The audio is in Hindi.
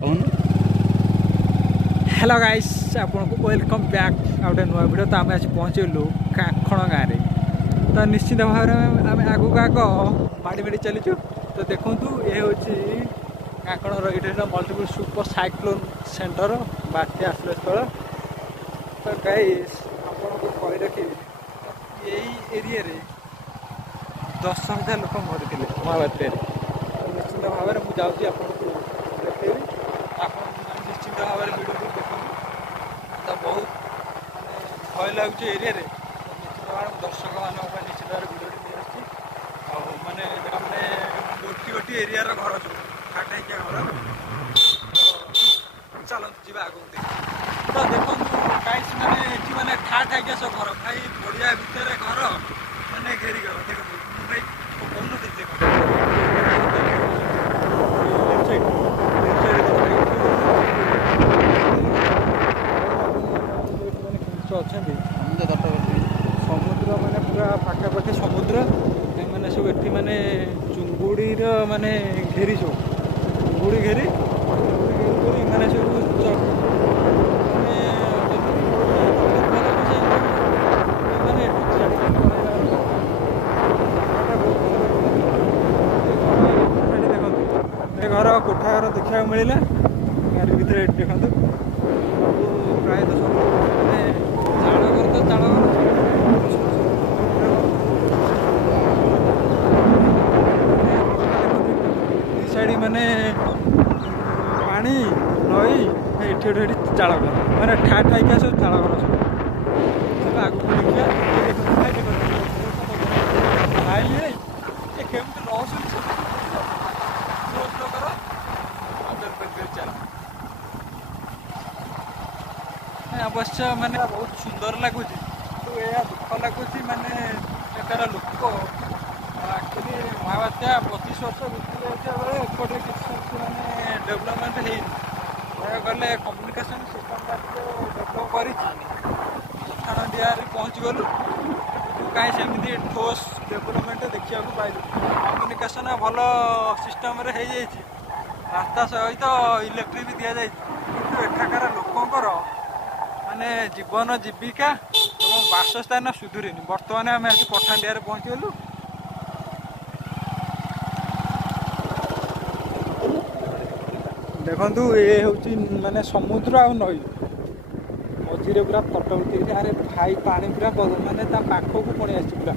हेलो गाइस आपको वेलकम बैक गोटे नुआ भिडियो तो आम आज पहुँचलु काखण गाँव में तो निश्चित भाव में आम आगू आग माड़ी माड़ी चलीचु तो देखूँ ये हूँ काखणर ये मल्टीपल सुपर साइक्लोन सेंटर बात्या आश्रय स्थल तो गाइस आपको कही रखी यही एरिया 10,000 लोक मरी महाबात्या निश्चित भाव में मुझे आपको देखी निश्चित भाव में भिडियो देखते तो बहुत भय लगुच एरिया निश्चित भाव दर्शक मान निश्चित भाव भिडियो मैंने गोटी गोटी एरिया घर सब ठाटिया घर चलते जी आगे तो देखो गाइस मैंने ठाटिया सब घर भाई बढ़िया भितर घर मैंने घेरी घर देखो भाई कौन अच्छा समुद्र माने पूरा पाखापाखि समुद्र मैंने सब एटी माने चुंगुड़ी माने घेरी सब चुंगुड़ी घेरी माने सब घर कोठा घर देखा मिलला गाड़ी भर देखो प्रायतः सब चाल घर तो चाल साइड माने पानी नई ये चाल घर मैंने ठाइका सब चाल घर सब आगे देखिए केमती लस अवश्य माने बहुत सुंदर लगुच तो यह दुख लगुच माने बेकार लोक एक्चुअली महाबात्या 25 वर्ष बीती जाता बेले एपटे किसी माने डेभलपमेंट है गले कम्युनिकेशन सिस्टम डेभलप कर पहुँची गलु कहीं सेमती ठोस डेभलपमेंट देखा पाइल कम्युनिकेशन भल सिस्टम रास्ता सहित इलेक्ट्रिक भी दि जाए कि एठाकार लोकंर माने जीवन जीविका और बासस्थान सुधुरीनी बर्तमान आम आज पठाणडिया पहुँची गलु देखु ये हूँ माने समुद्र आ नई मझे पूरा फटो उठे अरे भाई पानी पूरा माने पाखक पुणी आस पूरा